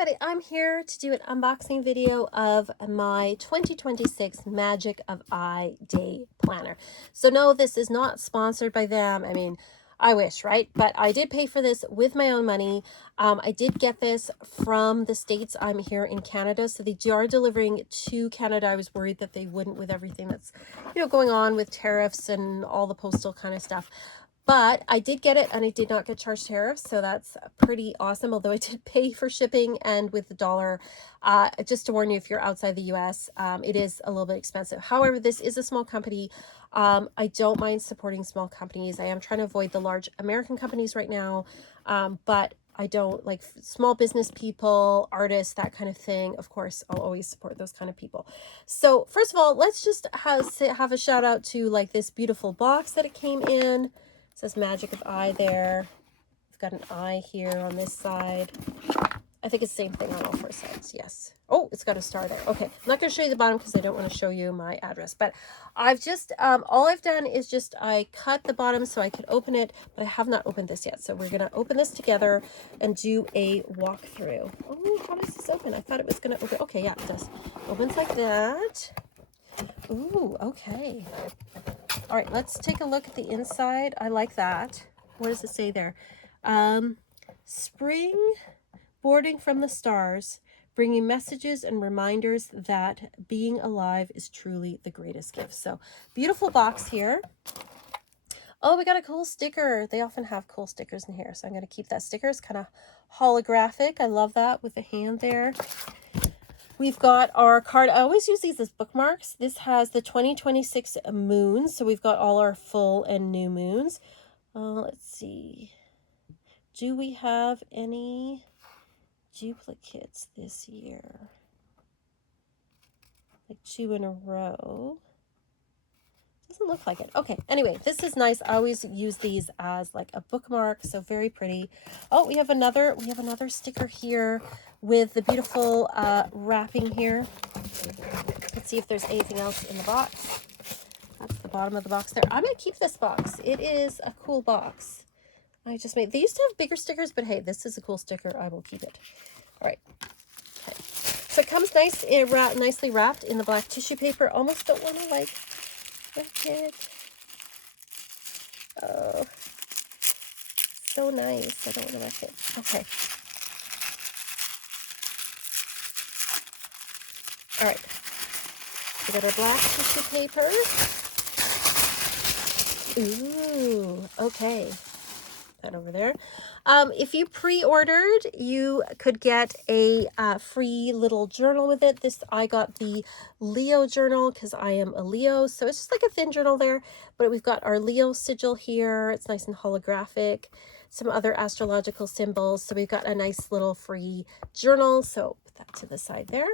everybody, I'm here to do an unboxing video of my 2026 Magic of I Day Planner. So no, this is not sponsored by them. I mean, I wish, right? But I did pay for this with my own money. I did get this from the States. I'm here in Canada, so they are delivering to Canada. I was worried that they wouldn't with everything that's, going on with tariffs and all the postal kind of stuff. But I did get it and I did not get charged tariffs, so that's pretty awesome, although I did pay for shipping, and with the dollar, just to warn you, if you're outside the US, it is a little bit expensive. However, this is a small company. I don't mind supporting small companies. I am trying to avoid the large American companies right now, but I don't like small business people, artists, that kind of thing. Of course, I'll always support those kind of people. So first of all, let's just have a shout out to like this beautiful box that it came in. It says Magic of I there. It's got an eye here on this side. I think it's the same thing on all four sides. Yes. Oh, it's got a star there. Okay. I'm not going to show you the bottom because I don't want to show you my address. But I've just, all I've done is just I cut the bottom so I could open it. But I have not opened this yet. So we're going to open this together and do a walkthrough. Oh, how does this open? I thought it was going to open. Okay, yeah, it does. Opens like that. Ooh, okay. All right, let's take a look at the inside. I like that. What does it say there? Spring boarding from the stars, bringing messages and reminders that being alive is truly the greatest gift. So beautiful box here. Oh, we got a cool sticker. They often have cool stickers in here, so I'm going to keep that sticker. It's kind of holographic. I love that with the hand there. We've got our card. I always use these as bookmarks. This has the 2026 moons. So we've got all our full and new moons. Let's see. Do we have any duplicates this year? Like 2 in a row. Doesn't look like it. Okay, anyway, this is nice. I always use these as like a bookmark, so very pretty. Oh, we have another sticker here with the beautiful wrapping here. Let's see if there's anything else in the box. That's the bottom of the box there. I'm gonna keep this box. It is a cool box. I just made, they used to have bigger stickers, but hey, this is a cool sticker. I will keep it. All right. Okay. So it comes nice, nicely wrapped in the black tissue paper. Almost don't want to like rip it. Oh, so nice. I don't want to wreck it. Okay. All right. We got our black tissue paper. Ooh, okay. That over there. If you pre-ordered, you could get a free little journal with it. I got the Leo journal because I am a Leo, so it's just like a thin journal there, but we've got our Leo sigil here. It's nice and holographic, some other astrological symbols. So we've got a nice little free journal, so put that to the side there.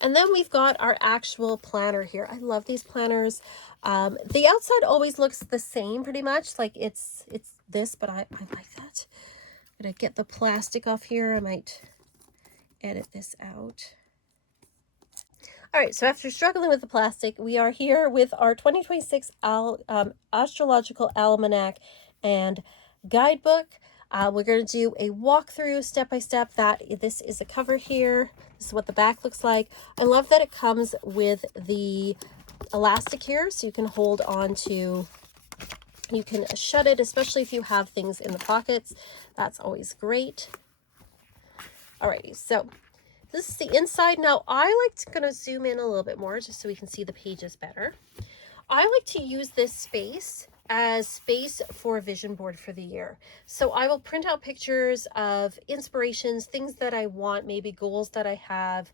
And then we've got our actual planner here. I love these planners. The outside always looks the same pretty much, like it's this, but I like that. I'm gonna get the plastic off here. I might edit this out. All right, so after struggling with the plastic, we are here with our 2026 Astrological Almanac and Guidebook. We're going to do a walkthrough step by step. This is a cover here. This is what the back looks like. I love that it comes with the elastic here, so you can hold on to, you can shut it, especially if you have things in the pockets. That's always great. Alrighty, so this is the inside. Now I gonna zoom in a little bit more just so we can see the pages better. I like to use this space as space for a vision board for the year. So I will print out pictures of inspirations, things that I want, maybe goals that I have,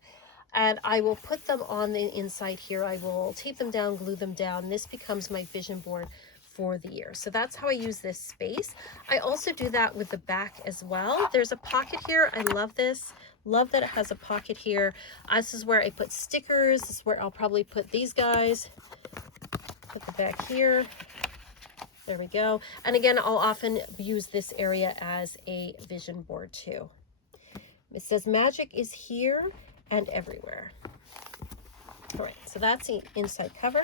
and I will put them on the inside here. I will tape them down, glue them down. This becomes my vision board for the year. So that's how I use this space. I also do that with the back as well. There's a pocket here. I love this. Love that it has a pocket here. This is where I put stickers. This is where I'll probably put these guys. Put the back here. There we go. And again, I'll often use this area as a vision board too. It says magic is here and everywhere. All right, so that's the inside cover.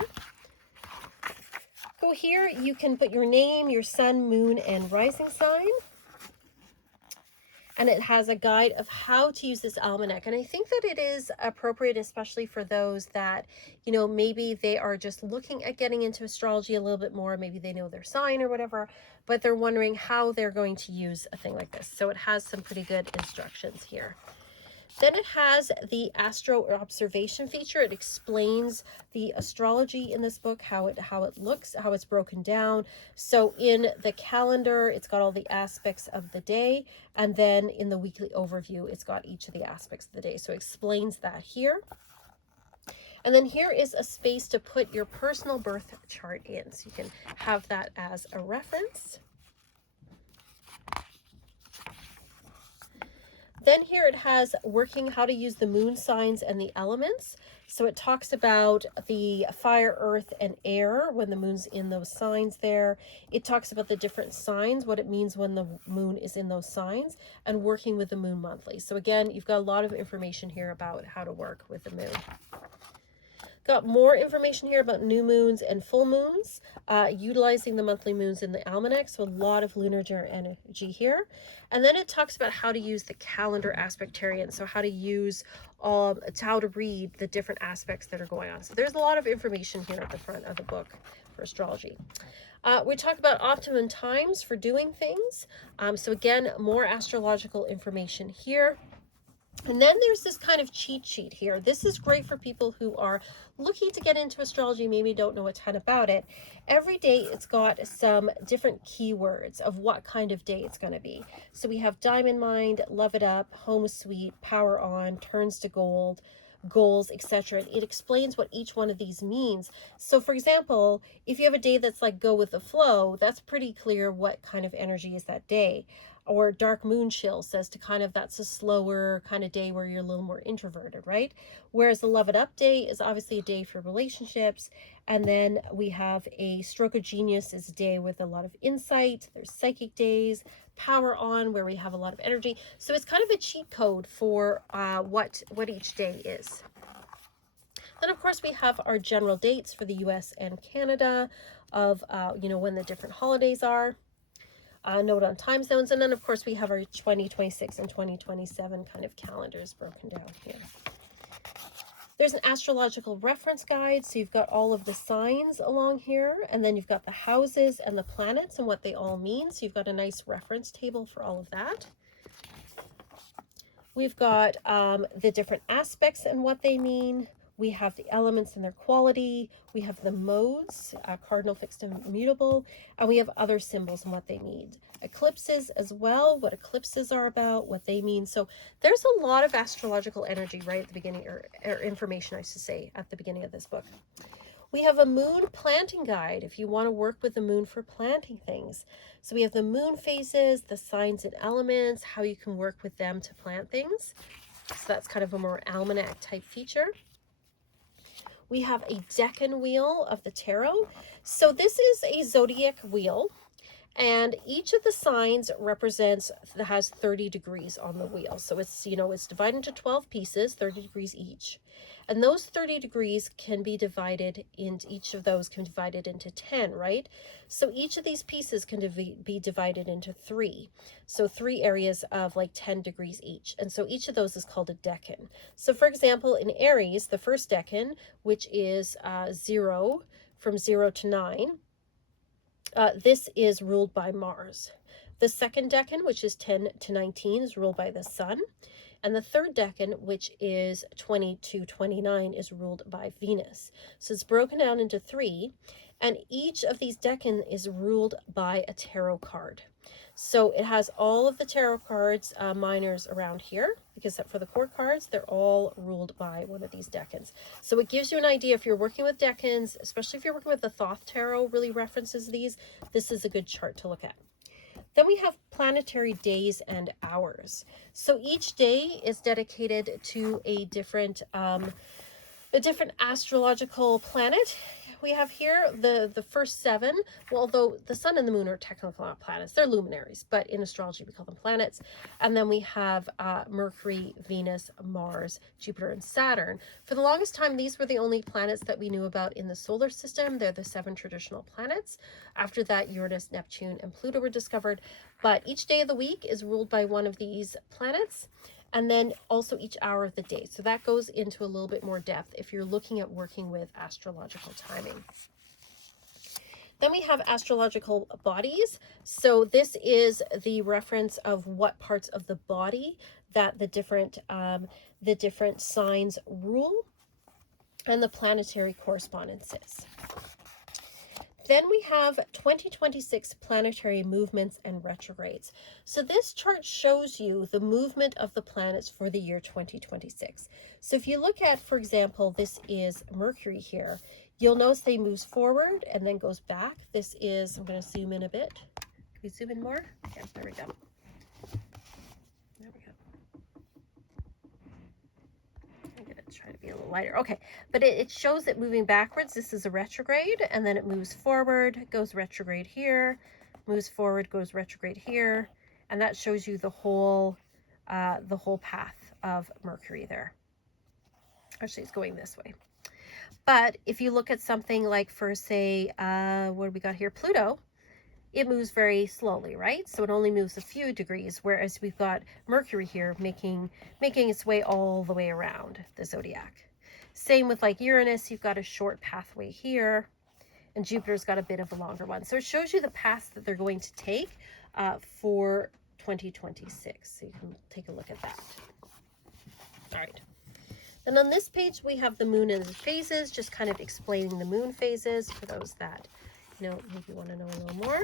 Go here, you can put your name, your sun, moon, and rising sign. and it has a guide of how to use this almanac. And I think that it is appropriate, especially for those that, you know, maybe they are just looking at getting into astrology a little bit more. Maybe they know their sign or whatever, but they're wondering how they're going to use a thing like this. So it has some pretty good instructions here. Then it has the astro observation feature. It explains the astrology in this book, how it looks, how it's broken down. So in the calendar, it's got all the aspects of the day, and then in the weekly overview, it's got each of the aspects of the day. So it explains that here. And then here is a space to put your personal birth chart in, so you can have that as a reference. Then here it has working how to use the moon signs and the elements. So it talks about the fire, earth, and air when the moon's in those signs there. It talks about the different signs, what it means when the moon is in those signs, and working with the moon monthly. So again, you've got a lot of information here about how to work with the moon. Got more information here about new moons and full moons, utilizing the monthly moons in the almanac. So a lot of lunar energy here. And then it talks about how to use the calendar aspectarian. So how to use, how to read the different aspects that are going on. So there's a lot of information here at the front of the book for astrology. We talk about optimum times for doing things. So again, more astrological information here. And then there's this kind of cheat sheet here. This is great for people who are looking to get into astrology, maybe don't know a ton about it. Every day it's got some different keywords of what kind of day it's going to be. So we have Diamond Mind, Love It Up, Home Sweet, Power On, Turns to Gold, Goals, etc. It explains what each one of these means. So for example, if you have a day that's like go with the flow, that's pretty clear what kind of energy is that day. Or Dark Moon Chill says to kind of, that's a slower kind of day where you're a little more introverted, right? Whereas the Love It Up day is obviously a day for relationships. And then we have a Stroke of Genius is a day with a lot of insight. There's Psychic days, Power On, where we have a lot of energy. So it's kind of a cheat code for what each day is. Then of course we have our general dates for the US and Canada of, you know, when the different holidays are. Note on time zones, and then of course we have our 2026 and 2027 kind of calendars broken down here. There's an astrological reference guide, so you've got all of the signs along here, and then you've got the houses and the planets and what they all mean, so you've got a nice reference table for all of that. We've got the different aspects and what they mean. We have the elements and their quality. We have the modes, cardinal, fixed, and mutable. And we have other symbols and what they mean. Eclipses as well, what eclipses are about, what they mean. So there's a lot of astrological energy right at the beginning, or information I should say, at the beginning of this book. We have a moon planting guide if you want to work with the moon for planting things. So we have the moon phases, the signs and elements, how you can work with them to plant things. So that's kind of a more almanac type feature. We have a decan wheel of the tarot. So this is a zodiac wheel, and each of the signs has 30 degrees on the wheel. So it's, you know, it's divided into 12 pieces, 30 degrees each. And those 30 degrees can be divided into, each of those can be divided into 10, right? So each of these pieces can be divided into 3. So 3 areas of like 10 degrees each. And so each of those is called a decan. So for example, in Aries, the first decan, which is 0 from 0 to 9, this is ruled by Mars. The second decan, which is 10 to 19, is ruled by the Sun. And the third decan, which is 20 to 29, is ruled by Venus. So it's broken down into 3, and each of these decan is ruled by a tarot card. So it has all of the tarot cards, minors around here, because for the court cards, they're all ruled by one of these decans. So it gives you an idea if you're working with decans, especially if you're working with the Thoth Tarot, really references these. This is a good chart to look at. Then we have planetary days and hours. So each day is dedicated to a different astrological planet we have here the first 7. Well, although the sun and the moon are technically not planets, they're luminaries, but in astrology we call them planets. And then we have Mercury, Venus, Mars, Jupiter, and Saturn. For the longest time, these were the only planets that we knew about in the solar system. They're the 7 traditional planets. After that, Uranus, Neptune, and Pluto were discovered. But each day of the week is ruled by one of these planets, and then also each hour of the day. So that goes into a little bit more depth if you're looking at working with astrological timing. Then we have astrological bodies. So this is the reference of what parts of the body that the different signs rule, and the planetary correspondences. Then we have 2026 planetary movements and retrogrades. So this chart shows you the movement of the planets for the year 2026. So if you look at, for example, this is Mercury here, you'll notice that he moves forward and then goes back. This is, I'm going to zoom in a bit. Can we zoom in more? Okay, there we go. There we go. I'm going to try to be a little lighter. Okay, but it shows it moving backwards. This is a retrograde, and then it moves forward, goes retrograde here, moves forward, goes retrograde here, and that shows you the whole path of Mercury there. Actually, it's going this way. But if you look at something like, for say, what do we got here? Pluto, it moves very slowly, right? So it only moves a few degrees, whereas we've got Mercury here making its way all the way around the zodiac. Same with like Uranus, you've got a short pathway here, and Jupiter's got a bit of a longer one. So it shows you the paths that they're going to take for 2026. So you can take a look at that. All right. Then on this page, we have the moon and the phases, just kind of explaining the moon phases for those that, you know, maybe want to know a little more.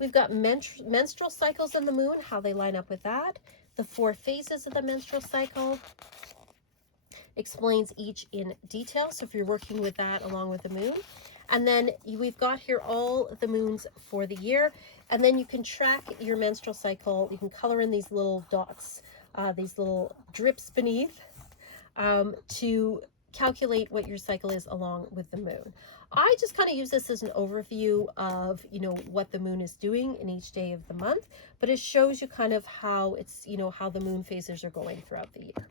We've got menstrual cycles in the moon, how they line up with that. The 4 phases of the menstrual cycle, explains each in detail. So if you're working with that along with the moon. And then we've got here all the moons for the year. And then you can track your menstrual cycle. You can color in these little dots, these little drips beneath, to calculate what your cycle is along with the moon. I just kind of use this as an overview of, you know, what the moon is doing in each day of the month, but it shows you kind of how it's, you know, how the moon phases are going throughout the year.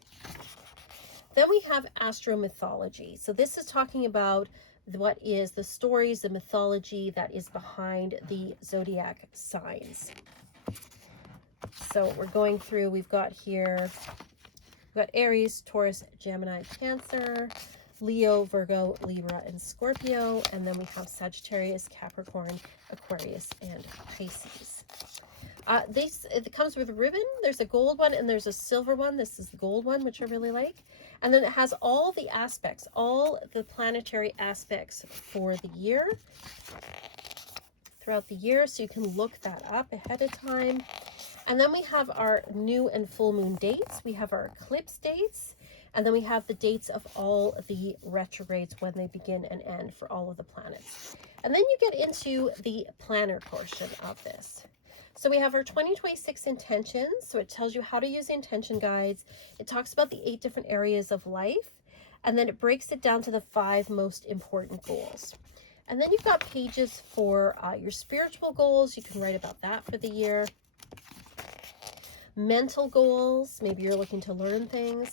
Then we have astromythology. So this is talking about what is the stories, the mythology that is behind the zodiac signs. So we're going through, we've got here, we've got Aries, Taurus, Gemini, Cancer, Leo, Virgo, Libra, and Scorpio. And then we have Sagittarius, Capricorn, Aquarius, and Pisces. It comes with a ribbon. There's a gold one and there's a silver one. This is the gold one, which I really like. And then it has all the aspects, all the planetary aspects for the year, throughout the year. So you can look that up ahead of time. And then we have our new and full moon dates. We have our eclipse dates. And then we have the dates of all the retrogrades when they begin and end for all of the planets. And then you get into the planner portion of this. So we have our 2026 intentions. So it tells you how to use the intention guides. It talks about the 8 different areas of life. And then it breaks it down to the 5 most important goals. And then you've got pages for your spiritual goals. You can write about that for the year. Mental goals. Maybe you're looking to learn things.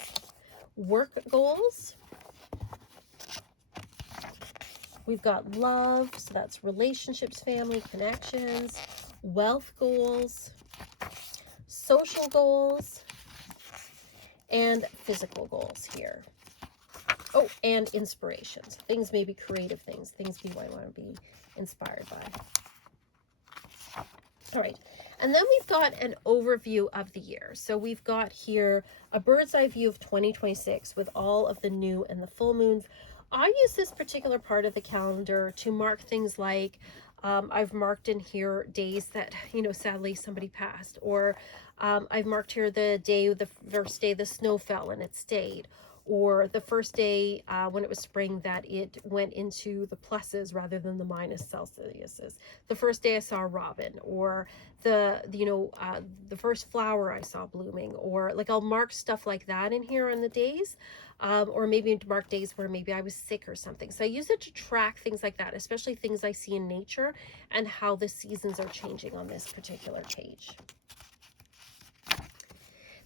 Work goals. We've got love. So that's relationships, family, connections. Wealth goals, social goals, and physical goals here. Oh, and inspirations. Things, maybe creative things you might want to be inspired by. All right. And then we've got an overview of the year. So we've got here a bird's eye view of 2026 with all of the new and the full moons. I use this particular part of the calendar to mark things like I've marked in here days that, you know, sadly somebody passed, or I've marked here the day, the first day the snow fell and it stayed, or the first day when it was spring that it went into the pluses rather than the minus Celsiuses. The first day I saw a robin, or the first flower I saw blooming, or like I'll mark stuff like that in here on the days, or maybe mark days where maybe I was sick or something. So I use it to track things like that, especially things I see in nature and how the seasons are changing on this particular page.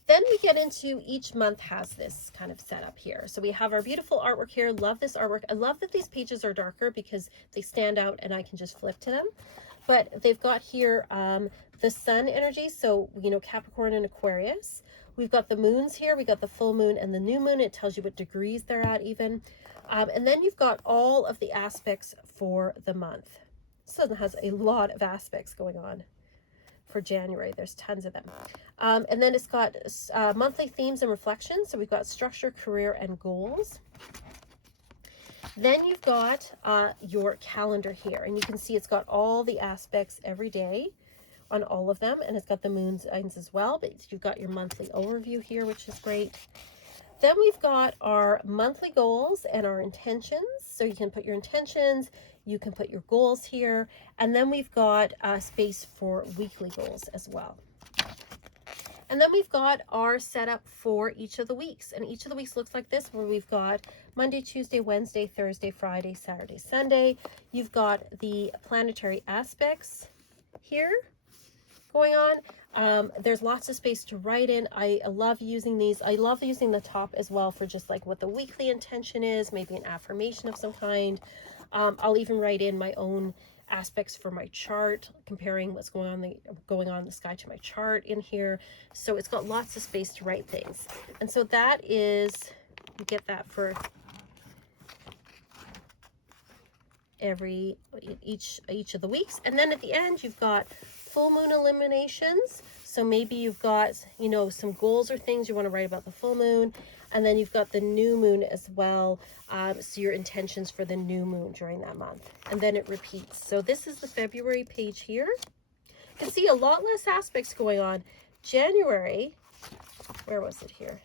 Then we get into each month has this kind of setup here. So we have our beautiful artwork here. Love this artwork. I love that these pages are darker because they stand out and I can just flip to them. But they've got here the sun energy. So, Capricorn and Aquarius. We've got the moons here. We got the full moon and the new moon. It tells you what degrees they're at even. And then you've got all of the aspects for the month. So it has a lot of aspects going on. For January, there's tons of them. And then it's got monthly themes and reflections. So we've got structure, career, and goals. Then you've got your calendar here, and you can see it's got all the aspects every day on all of them, and it's got the moon signs as well, but you've got your monthly overview here, which is great. Then we've got our monthly goals and our intentions. So you can put your intentions, you can put your goals here, and then we've got space for weekly goals as well. And then we've got our setup for each of the weeks, and each of the weeks looks like this, where we've got Monday, Tuesday, Wednesday, Thursday, Friday, Saturday, Sunday. You've got the planetary aspects here going on. There's lots of space to write in. I love using these. I love using the top as well for just like what the weekly intention is, maybe an affirmation of some kind. I'll even write in my own aspects for my chart, comparing what's going on in the sky to my chart in here. So it's got lots of space to write things. And so that is, you get that for each of the weeks. And then at the end, you've got full moon illuminations. So maybe you've got, some goals or things you want to write about the full moon. And then you've got the new moon as well. So your intentions for the new moon during that month. And then it repeats. So this is the February page here. You can see a lot less aspects going on. January, where was it here?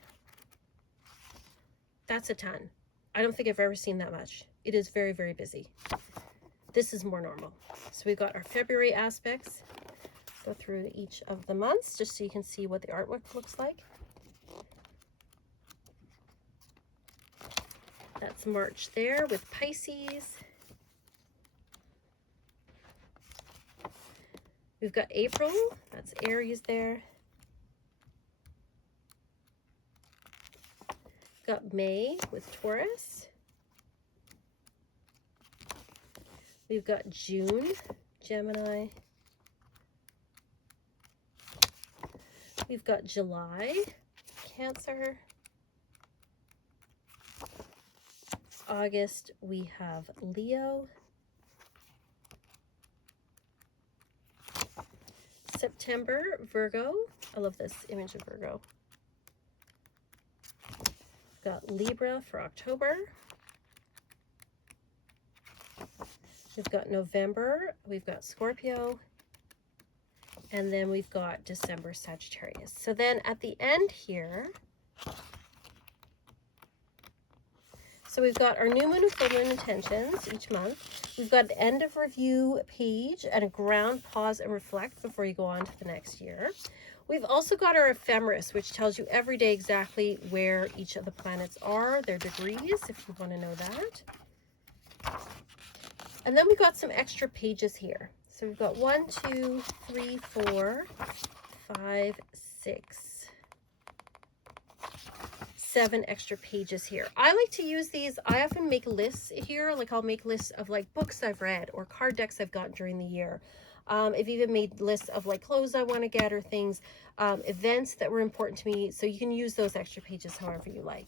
That's a ton. I don't think I've ever seen that much. It is very, very busy. This is more normal. So we've got our February aspects. Go through each of the months just so you can see what the artwork looks like. That's March there with Pisces. We've got April, that's Aries there. Got May with Taurus. We've got June, Gemini. We've got July, Cancer. August, we have Leo. September, Virgo. I love this image of Virgo. Got Libra for October. We've got November, we've got Scorpio, and then we've got December, Sagittarius. So then at the end here, so we've got our new moon and full moon intentions each month. We've got the end of review page and a ground, pause, and reflect before you go on to the next year. We've also got our ephemeris, which tells you every day exactly where each of the planets are, their degrees, if you want to know that. And then we've got some extra pages here. So we've got 1, 2, 3, 4, 5, 6, 7 extra pages here. I like to use these. I often make lists here. Like I'll make lists of like books I've read or card decks I've gotten during the year. I've even made lists of like clothes I want to get or things, events that were important to me. So you can use those extra pages however you like.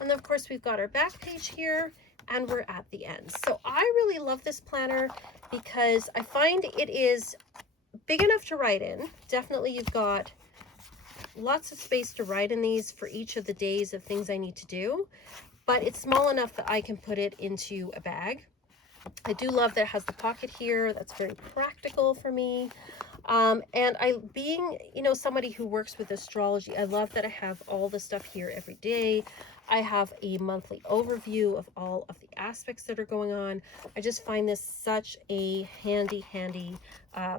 And then of course we've got our back page here. And we're at the end. So I really love this planner because I find it is big enough to write in. Definitely you've got lots of space to write in these for each of the days of things I need to do, but it's small enough that I can put it into a bag. I do love that it has the pocket here. That's very practical for me. And being, somebody who works with astrology, I love that I have all the stuff here every day. I have a monthly overview of all of the aspects that are going on. I just find this such a handy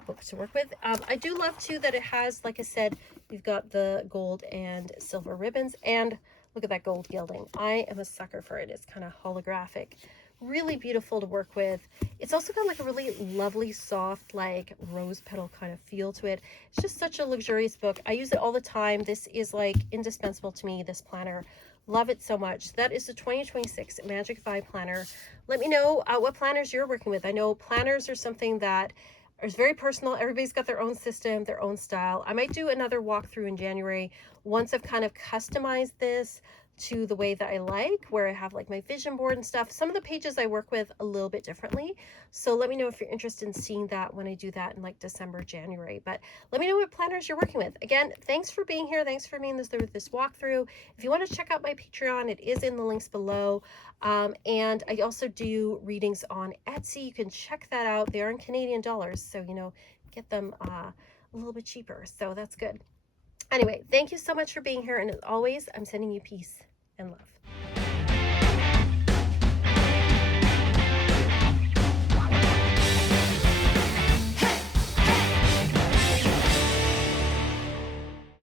book to work with. I do love too that it has, like I said, you've got the gold and silver ribbons, and look at that gold gilding. I am a sucker for it. It's kind of holographic, really beautiful to work with. It's also got like a really lovely, soft, like rose petal kind of feel to it. It's just such a luxurious book. I use it all the time. This is like indispensable to me, this planner. Love it so much. That is the 2026 Magic Vibe Planner. Let me know what planners you're working with. I know planners are something that is very personal. Everybody's got their own system, their own style. I might do another walkthrough in January once I've kind of customized this to the way that I like, where I have like my vision board and stuff. Some of the pages I work with a little bit differently. So let me know if you're interested in seeing that when I do that in like December, January. But let me know what planners you're working with. Again, thanks for being here. Thanks for being through this walkthrough. If you want to check out my Patreon, it is in the links below. And I also do readings on Etsy. You can check that out. They are in Canadian dollars. So, get them a little bit cheaper. So that's good. Anyway, thank you so much for being here. And as always, I'm sending you peace and love.